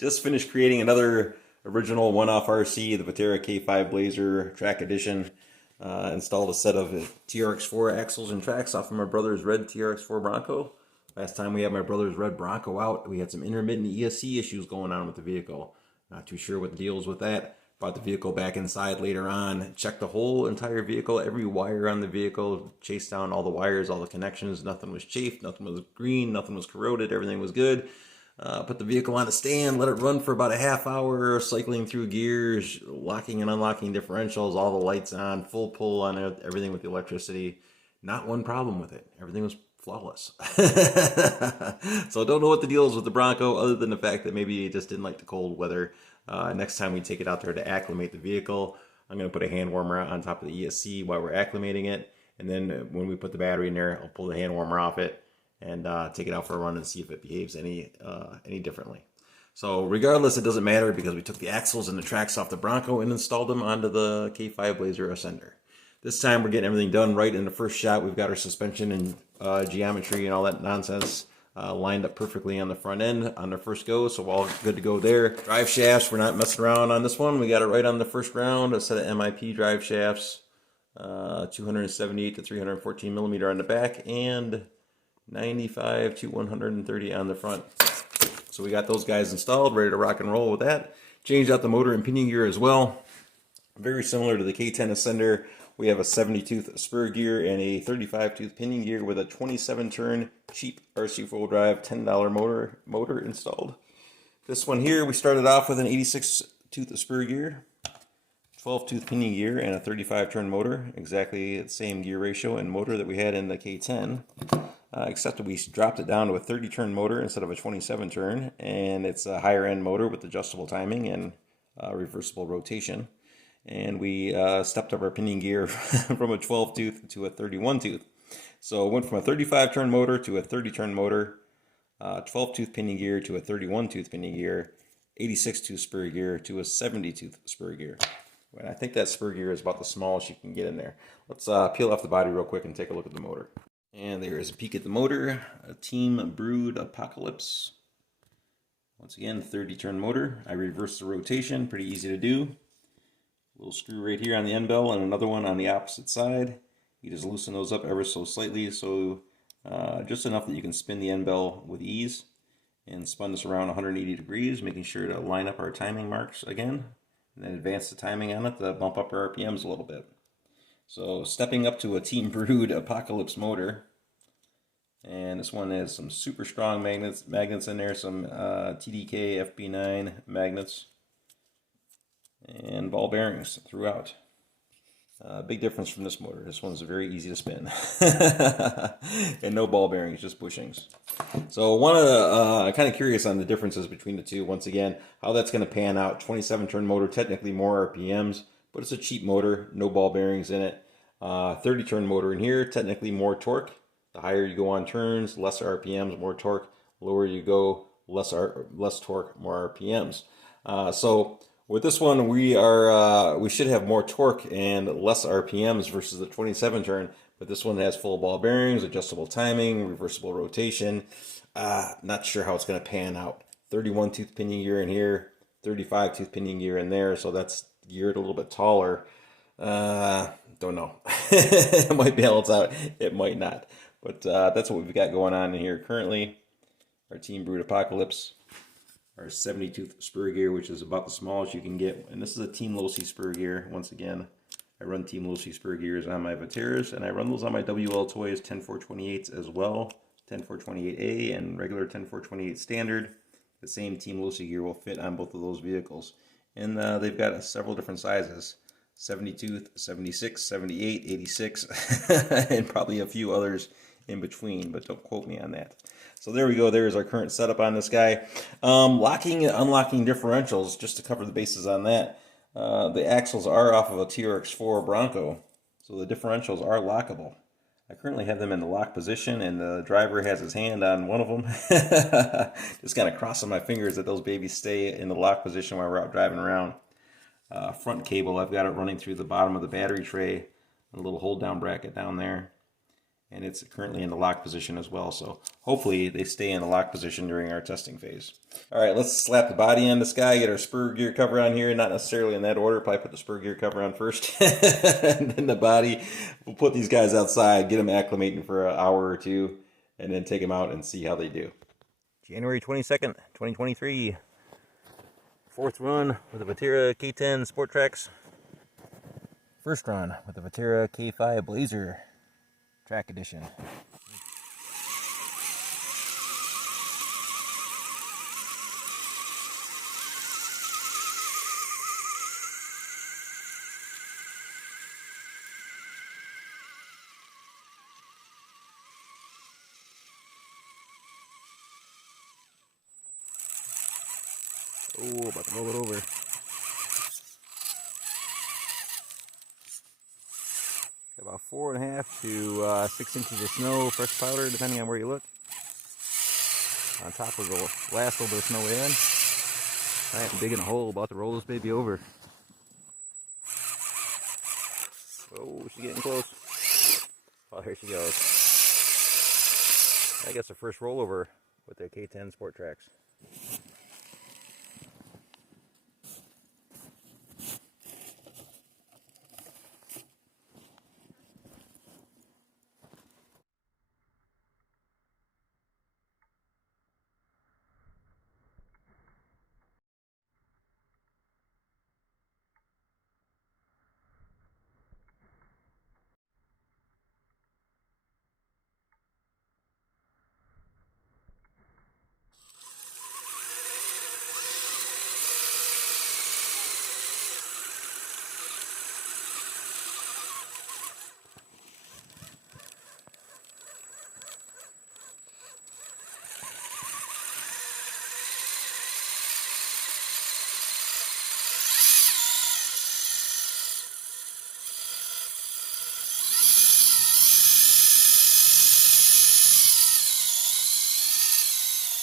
Just finished creating another original one-off RC, the Vaterra K5 Blazer track edition. Installed a set of TRX4 axles and tracks off of my brother's red TRX4 Bronco. Last time we had my brother's red Bronco out, we had some intermittent ESC issues going on with the vehicle. Not too sure what the deal is with that. Brought the vehicle back inside later on, checked the whole entire vehicle, every wire on the vehicle, chased down all the wires, all the connections. Nothing was chafed, nothing was green, nothing was corroded, everything was good. Put the vehicle on a stand, let it run for about a half hour, cycling through gears, locking and unlocking differentials, all the lights on, full pull on everything with the electricity. Not one problem with it. Everything was flawless. So I don't know what the deal is with the Bronco, other than the fact that maybe it just didn't like the cold weather. Next time we take it out there to acclimate the vehicle, I'm going to put a hand warmer on top of the ESC while we're acclimating it. And then when we put the battery in there, I'll pull the hand warmer off it and take it out for a run and see if it behaves any differently. So regardless, it doesn't matter because we took the axles and the tracks off the Bronco and installed them onto the K5 Blazer Ascender. This time we're getting everything done right in the first shot. We've got our suspension and geometry and all that nonsense lined up perfectly on the front end on the first go, so we're all good to go there. Drive shafts, we're not messing around on this one. We got it right on the first round, a set of MIP drive shafts, 278 to 314 millimeter on the back, and 95 to 130 on the front. So we got those guys installed, ready to rock and roll with that. Changed out the motor and pinion gear as well. Very similar to the K10 Ascender. We have a 70-tooth spur gear and a 35-tooth pinion gear with a 27-turn cheap RC four-wheel drive $10 motor installed. This one here, we started off with an 86-tooth spur gear, 12-tooth pinion gear, and a 35-turn motor. Exactly the same gear ratio and motor that we had in the K10. Except that we dropped it down to a 30-turn motor instead of a 27-turn, and it's a higher-end motor with adjustable timing and reversible rotation. And we stepped up our pinion gear from a 12-tooth to a 31-tooth. So it went from a 35-turn motor to a 30-turn motor, 12-tooth pinion gear to a 31-tooth pinion gear, 86-tooth spur gear to a 70-tooth spur gear. And I think that spur gear is about the smallest you can get in there. Let's peel off the body real quick and take a look at the motor. And there is a peek at the motor, a Team Brewed Apocalypse. Once again, 30-turn motor. I reversed the rotation, pretty easy to do. Little screw right here on the end bell and another one on the opposite side. You just loosen those up ever so slightly, so just enough that you can spin the end bell with ease. And spun this around 180 degrees, making sure to line up our timing marks again. And then advance the timing on it to bump up our RPMs a little bit. So stepping up to a Team Brewed Apocalypse motor. And this one has some super strong magnets in there, some TDK FB9 magnets. And ball bearings throughout. Big difference from this motor. This one's very easy to spin. And no ball bearings, just bushings. So I'm kind of curious on the differences between the two. Once again, how that's going to pan out. 27-turn motor, technically more RPMs, but it's a cheap motor, no ball bearings in it. 30-turn motor in here, technically more torque. The higher you go on turns, less RPMs, more torque. Lower you go, less torque, more RPMs. So with this one, we should have more torque and less RPMs versus the 27-turn, but this one has full ball bearings, adjustable timing, reversible rotation. Not sure how it's going to pan out. 31-tooth pinion gear in here, 35-tooth pinion gear in there, so that's geared a little bit taller. Don't know. It might balance out, it might not. But that's what we've got going on in here currently. Our Team Brewed Apocalypse. Our 70-tooth spur gear, which is about the smallest you can get. And this is a Team Losi spur gear. Once again, I run Team Losi spur gears on my Vaterras, and I run those on my WL Toys 10428s as well. 10428A and regular 10428 standard. The same Team Losi gear will fit on both of those vehicles. And they've got several different sizes. 70-tooth, 76, 78, 86, and probably a few others in between, but don't quote me on that. So there we go. There's our current setup on this guy. Locking and unlocking differentials, just to cover the bases on that. The axles are off of a TRX4 Bronco, so the differentials are lockable. I currently have them in the lock position, and the driver has his hand on one of them. Just kind of crossing my fingers that those babies stay in the lock position while we're out driving around. Front cable, I've got it running through the bottom of the battery tray, a little hold down bracket down there. and it's currently in the lock position as well. So hopefully they stay in the lock position during our testing phase. All right, let's slap the body on this guy, get our spur gear cover on here, not necessarily in that order, probably put the spur gear cover on first, and then the body. We'll put these guys outside, get them acclimating for an hour or two, and then take them out and see how they do. January 22nd, 2023, fourth run with the Vaterra K10 Sport Trax. First run with the Vaterra K5 Blazer Track Edition. Oh, about to roll it over. About 4.5 to 6 inches of snow, fresh powder, depending on where you look. On top of the last little bit of snow we had. I am digging a hole, about to roll this baby over. Oh, she's getting close. Oh, here she goes. I guess the first rollover with the K10 Sport Trax.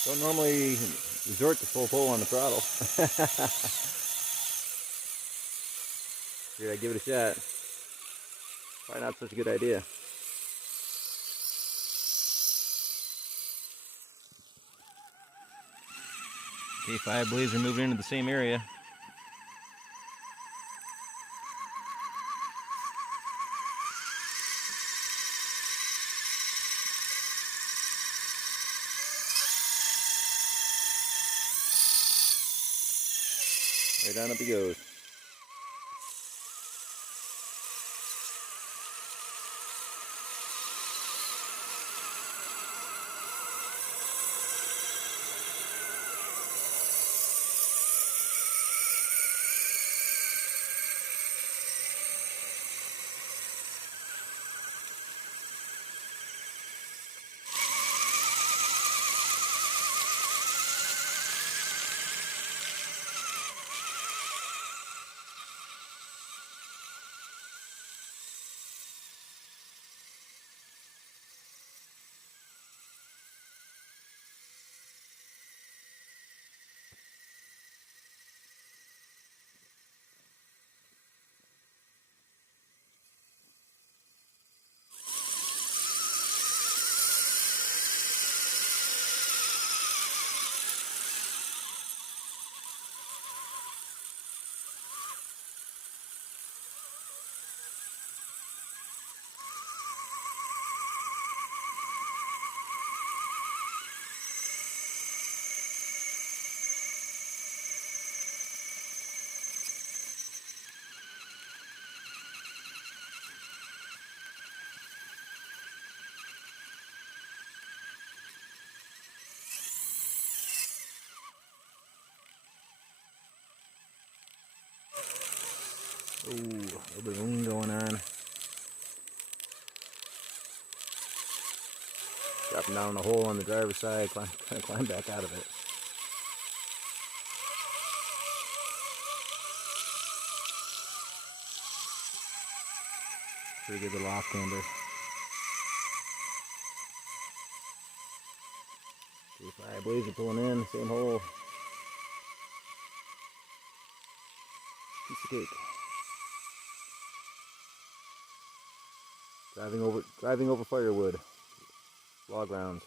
Don't normally resort to full pull on the throttle. Here, I give it a shot. Probably not such a good idea. K5 Blazer moving into the same area. Right on up he goes. Ooh, a little bit of lean going on. Dropping down the hole on the driver's side, trying to climb back out of it. Pretty good little off camber. K5 Blazer pulling in, same hole. Piece of cake. Driving over firewood, log rounds.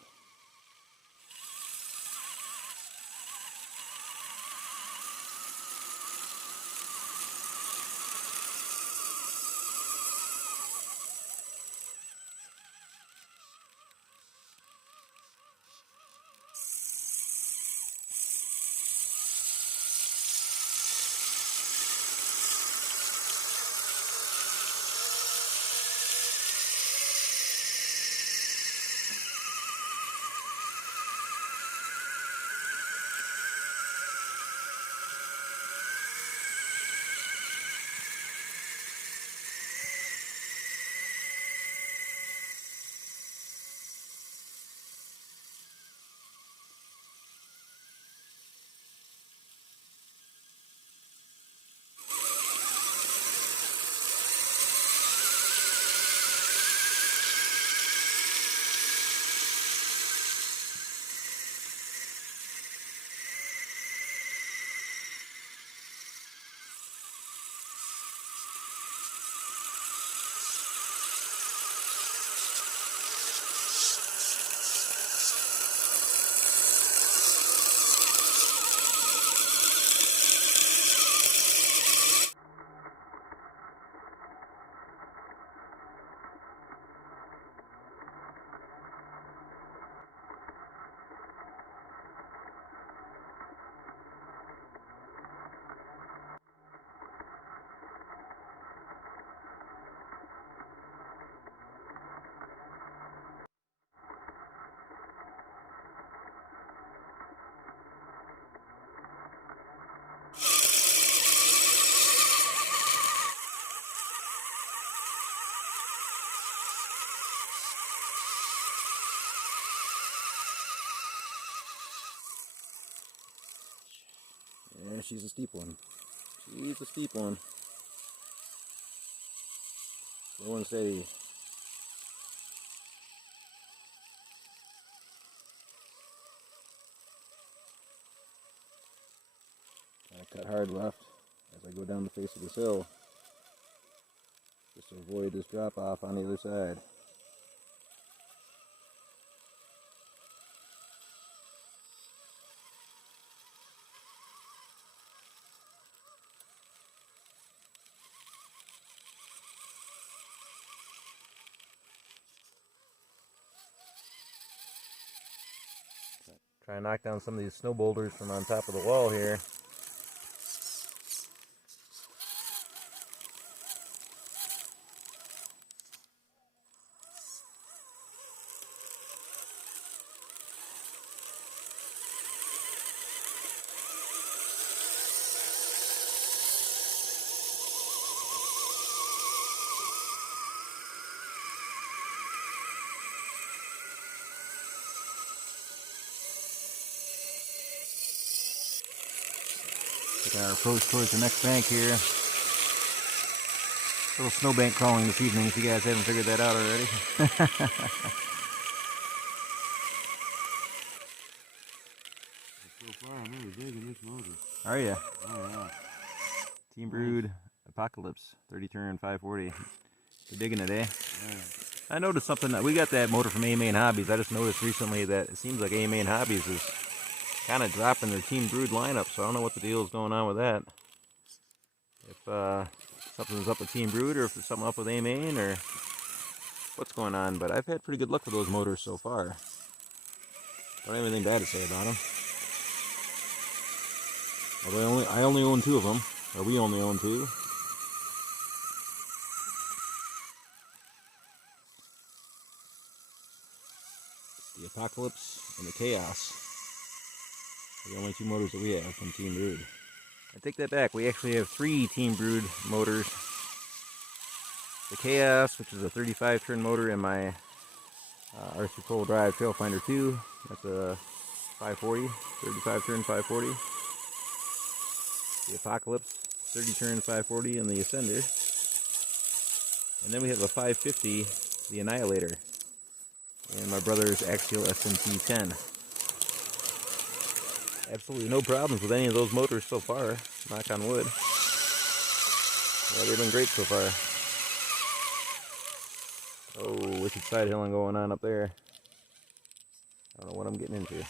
Yeah, she's a steep one. She's a steep one. Slow and steady. I cut hard left as I go down the face of this hill, just to avoid this drop off on the other side. Try and knock down some of these snow boulders from on top of the wall here. Taking our approach towards the next bank here. Little snowbank crawling this evening, if you guys haven't figured that out already. So far, I'm really digging this motor. Are ya? Oh, yeah. Team Brewed Apocalypse 30 turn 540. You're digging it, eh? Yeah. I noticed something. We got that motor from A-Main Hobbies. I just noticed recently that it seems like A-Main Hobbies is kind of dropping their Team Brewed lineup, so I don't know what the deal is going on with that. If something's up with Team Brewed, or if there's something up with A-Main, or what's going on. But I've had pretty good luck with those motors so far. Don't have anything bad to say about them. Although I only own 2 of them, or we only own 2. The Apocalypse and the Chaos are the only 2 motors that we have from Team Brewed. I take that back. We actually have 3 Team Brewed motors. The Chaos, which is a 35 turn motor, in my RC Pole Drive Trailfinder 2. That's a 540, 35 turn 540. The Apocalypse, 30 turn 540 in the Ascender. And then we have a 550, the Annihilator, and my brother's Axial S&T 10. Absolutely no problems with any of those motors so far, knock on wood. Yeah, they've been great so far. Oh, wicked side hilling going on up there. I don't know what I'm getting into.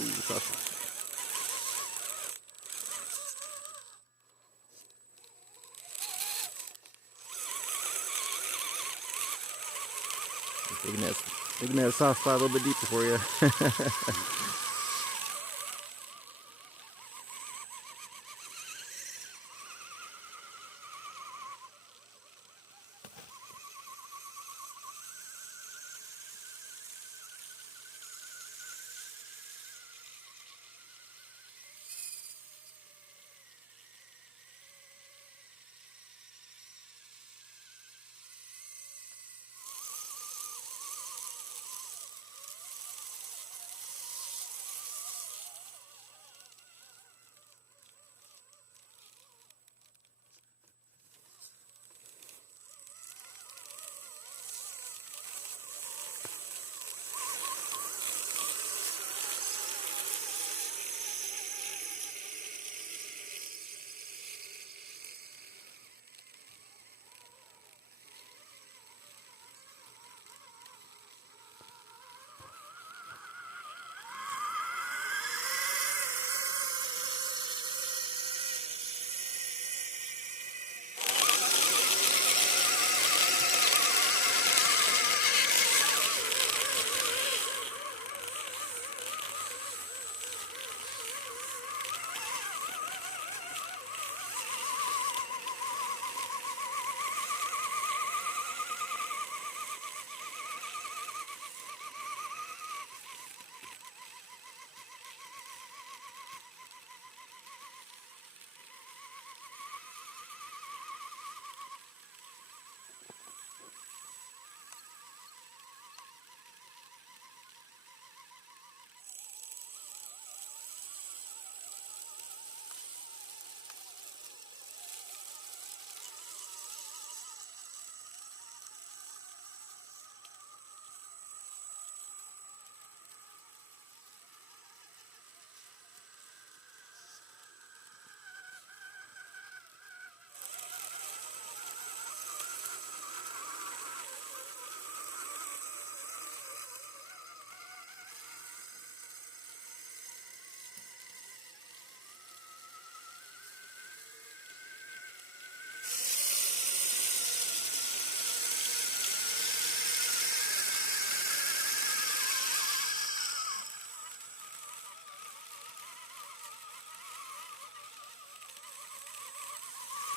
Ooh, tough. Digging that soft spot a little bit deeper for you.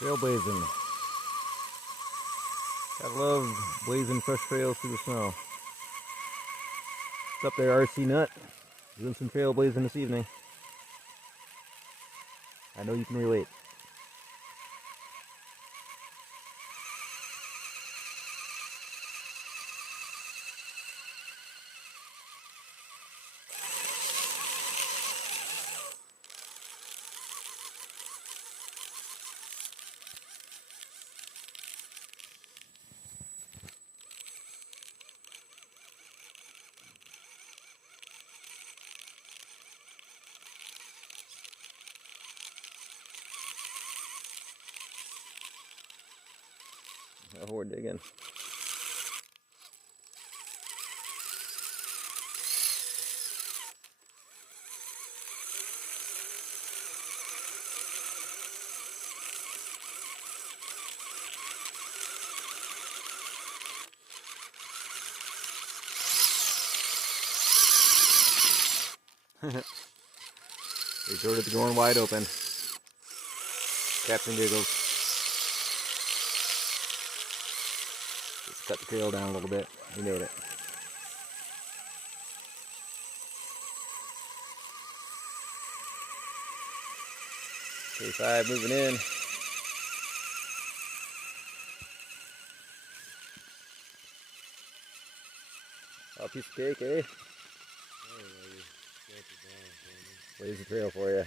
Trailblazing. Gotta love blazing fresh trails through the snow. What's up there, RC Nut? Doing some trailblazing this evening. I know you can relate. Oh, we're digging. Resorted to going wide open. Captain giggles. Just cut the trail down a little bit. We made it. K5 moving in. Oh, piece of cake, eh? Blaze the trail for you.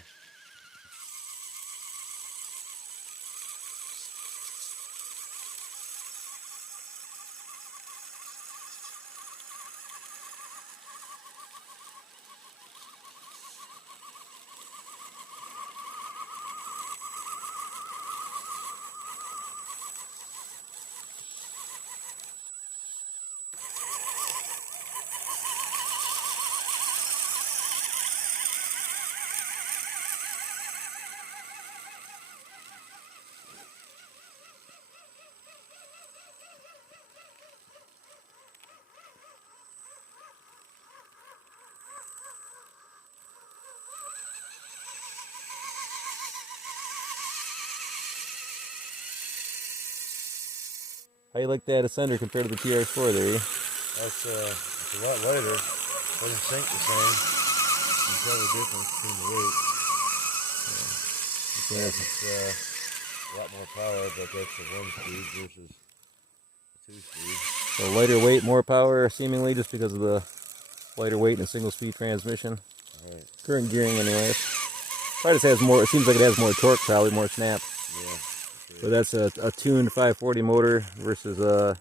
How you like that Ascender compared to the TRX4 there? It's a lot lighter. Doesn't sink the same. You can tell the difference between the weight. It's a lot more power, but that's a 1-speed versus a 2-speed. So lighter weight, more power, seemingly, just because of the lighter weight and a single-speed transmission. Right. Current gearing, anyways. Probably just has more. It seems like it has more torque, probably more snap. Yeah. Okay. But that's a tuned 540 motor versus a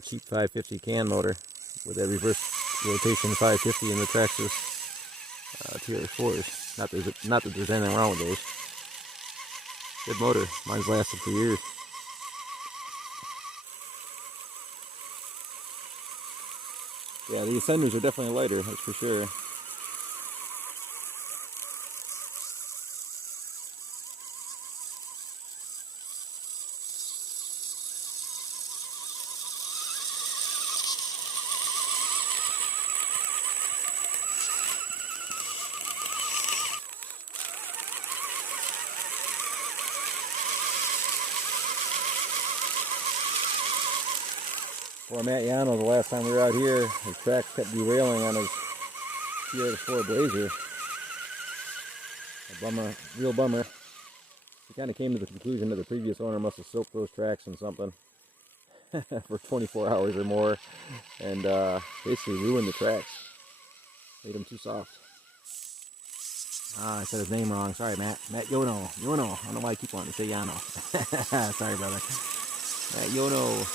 cheap 550 can motor with that reverse rotation 550 in the Traxxas TRX4s. Not that there's anything wrong with those. Good motor. Mine's lasted for years. Yeah, the Ascenders are definitely lighter, that's for sure. Poor Matt Yano, the last time we were out here, his tracks kept derailing on his TRX4 Blazer. A bummer, real bummer. He kind of came to the conclusion that the previous owner must have soaked those tracks in something for 24 hours or more, and basically ruined the tracks. Made them too soft. I said his name wrong. Sorry, Matt. Matt Yono. Yono. I don't know why I keep wanting to say Yano. Sorry, brother. Matt Yono.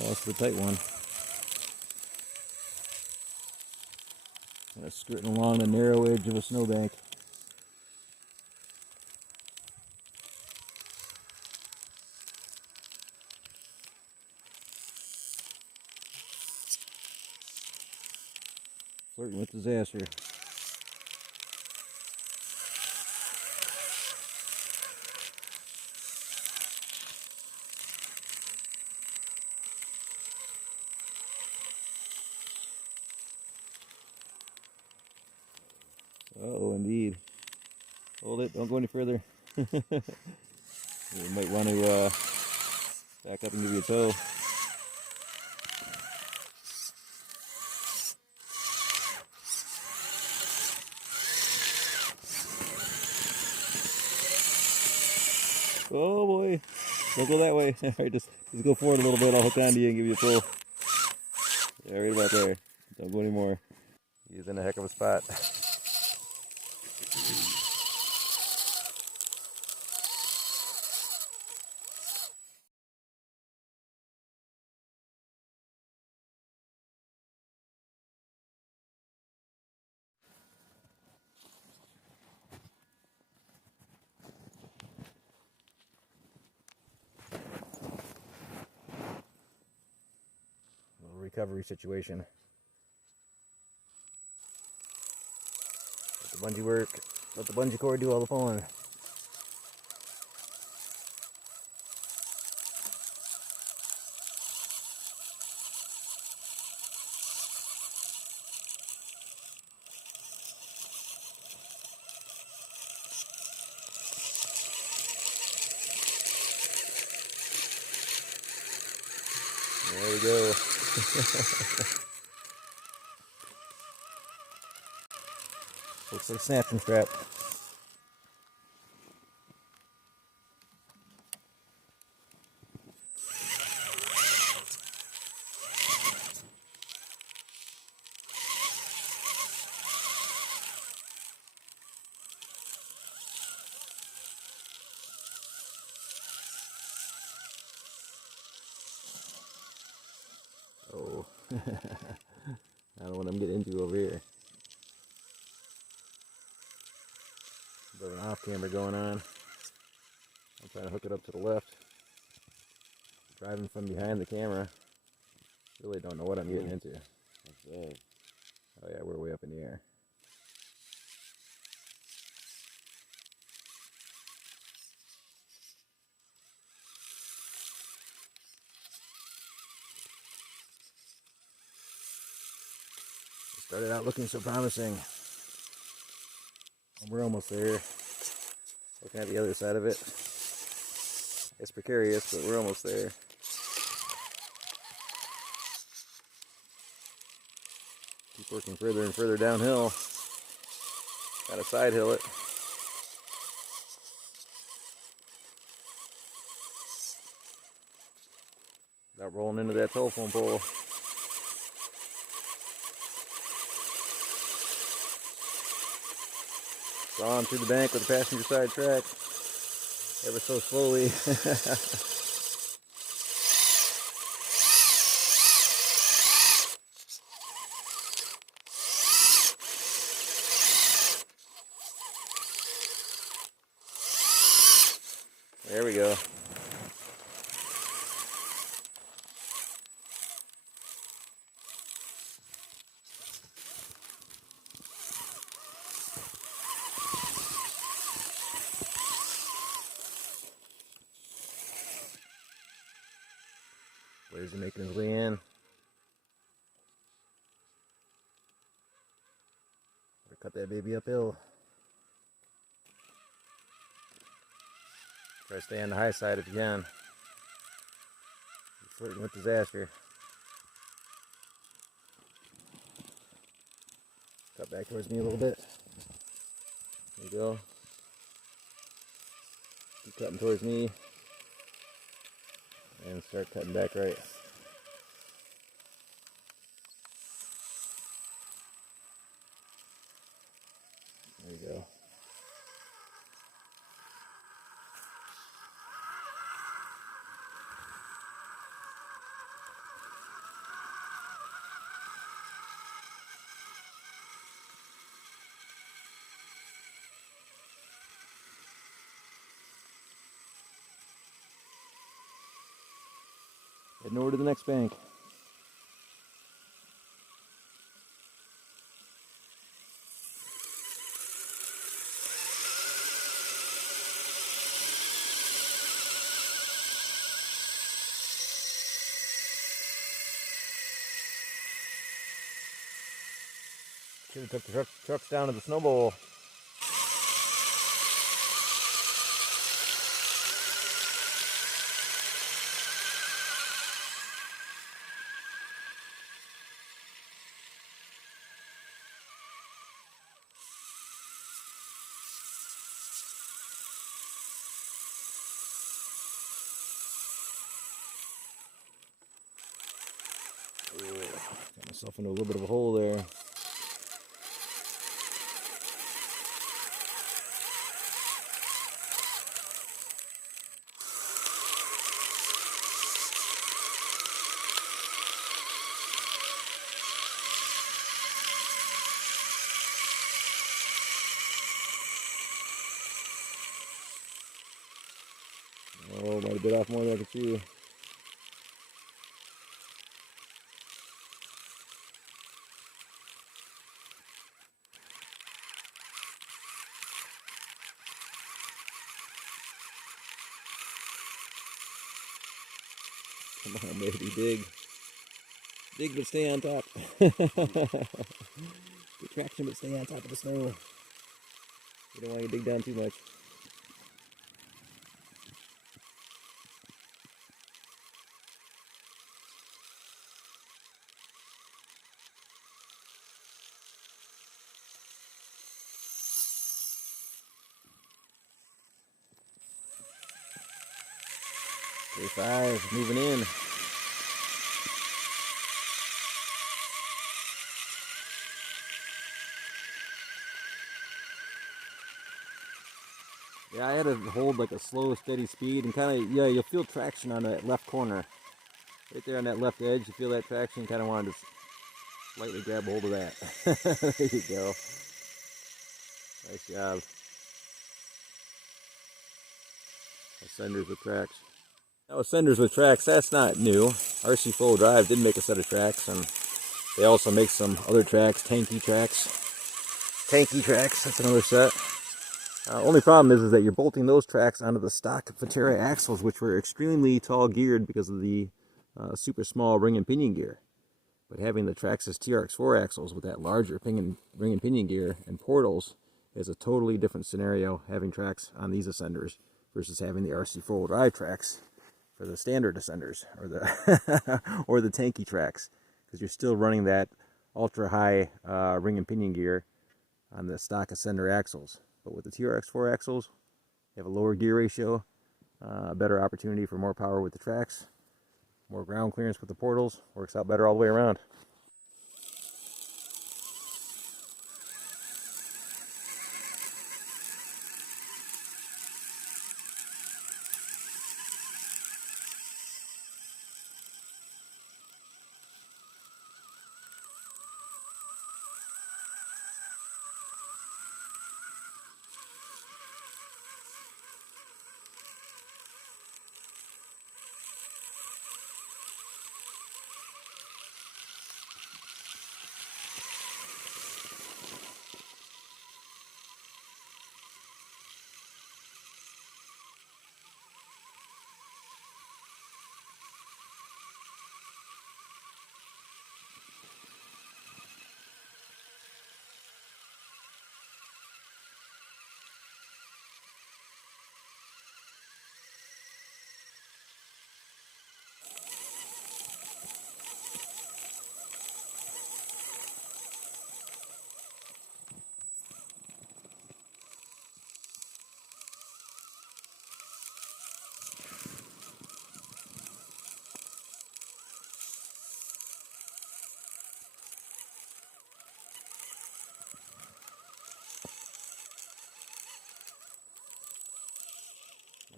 Oh, that's the tight one. Skirting along the narrow edge of a snowbank. Flirting with disaster. Uh-oh, indeed. Hold it, don't go any further. You might want to back up and give you a tow. Oh boy, don't go that way. Alright, just go forward a little bit, I'll hook onto you and give you a pull. Yeah, right about there. Don't go anymore. He's in a heck of a spot. recovery situation. Let the bungee work. Let the bungee cord do all the pulling. There we go. Looks like a snapping strap. Oh, I don't know what I'm getting into over here. A bit of an off camber going on. I'm trying to hook it up to the left. Driving from behind the camera. Really don't know what I'm getting into. Oh yeah, we're way up in the air. It started out looking so promising. We're almost there. Looking at the other side of it. It's precarious, but we're almost there. Keep working further and further downhill. Gotta side hill it. Without rolling into that telephone pole. Drawn through the bank with the passenger side track. Ever so slowly. There we go. Blazer making his way in. Cut that baby uphill. Try to stay on the high side if you can. You're flirting with disaster. Cut back towards me a little bit. There you go. Keep cutting towards me. And start cutting back right. There you go. Heading over to the next bank. Should have took the trucks down to the snow bowl. Got myself into a little bit of a hole there. Oh, might have bit off more than I could see. Come on, baby, dig. Dig, but stay on top. Get traction, but stay on top of the snow. We don't want you to dig down too much. K5, moving in. Yeah, I had to hold like a slow, steady speed and kind of, yeah, you'll feel traction on that left corner. Right there on that left edge, you feel that traction, kind of wanted to lightly grab hold of that. There you go. Nice job. Ascenders with tracks. Now Ascenders with tracks, that's not new. RC Full Drive did make a set of tracks, and they also make some other tracks, tanky tracks. Tanky tracks, that's another set. Only problem is that you're bolting those tracks onto the stock Vaterra axles, which were extremely tall geared because of the super small ring and pinion gear. But having the Traxxas Trx4 axles with that larger ring and pinion gear and portals is a totally different scenario, having tracks on these Ascenders versus having the RC four-wheel drive tracks for the standard Ascenders, or the or the tanky tracks, because you're still running that ultra high ring and pinion gear on the stock Ascender axles. But with the TRX4 axles, you have a lower gear ratio, better opportunity for more power with the tracks, more ground clearance with the portals, works out better all the way around.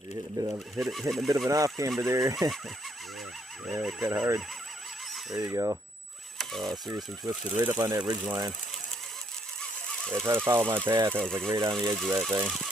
You're hitting a bit of an off camber there. Yeah, cut hard. There you go. Oh, seriously twisted right up on that ridge line. Yeah, try to follow my path. I was like right on the edge of that thing.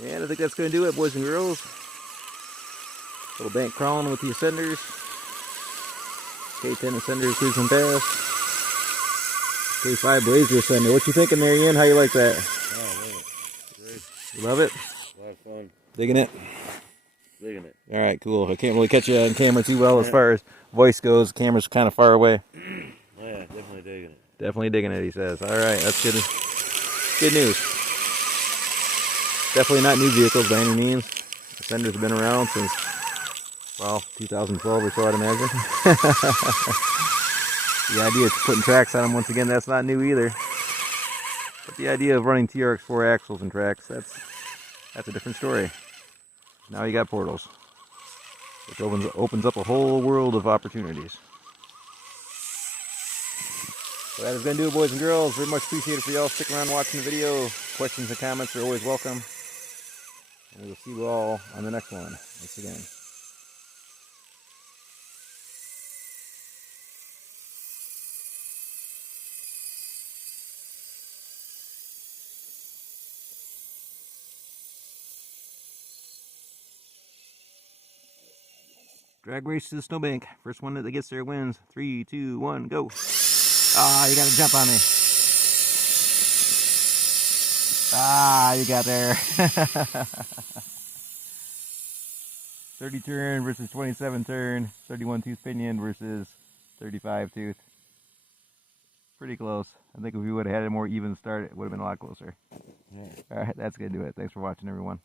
And I think that's going to do it, boys and girls. Little bank crawling with the Ascenders. K10 Ascender cruising past. K5 Blazer Ascender. What you thinking there, Ian? How you like that? Oh, I love it. Great. You love it? A lot of fun. Digging it? Digging it. All right, cool. I can't really catch you on camera too well as far as voice goes. The camera's kind of far away. Oh, yeah, definitely digging it. Definitely digging it, he says. All right, that's good. Good news. Definitely not new vehicles by any means. Ascender's been around since, well, 2012 or so, I'd imagine. The idea of putting tracks on them, once again, that's not new either. But the idea of running TRX4 axles and tracks, that's a different story. Now you got portals, which opens up a whole world of opportunities. So that is going to do it, boys and girls. Very much appreciated for y'all sticking around watching the video. Questions and comments are always welcome. And we will see you all on the next one. Thanks again. Drag race to the snowbank. First one that gets there wins. 3, 2, 1, go. Ah, you got to jump on me. Ah, you got there. 30 turn versus 27 turn. 31 tooth pinion versus 35 tooth. Pretty close. I think if we would have had a more even start, it would have been a lot closer. All right, that's going to do it. Thanks for watching, everyone.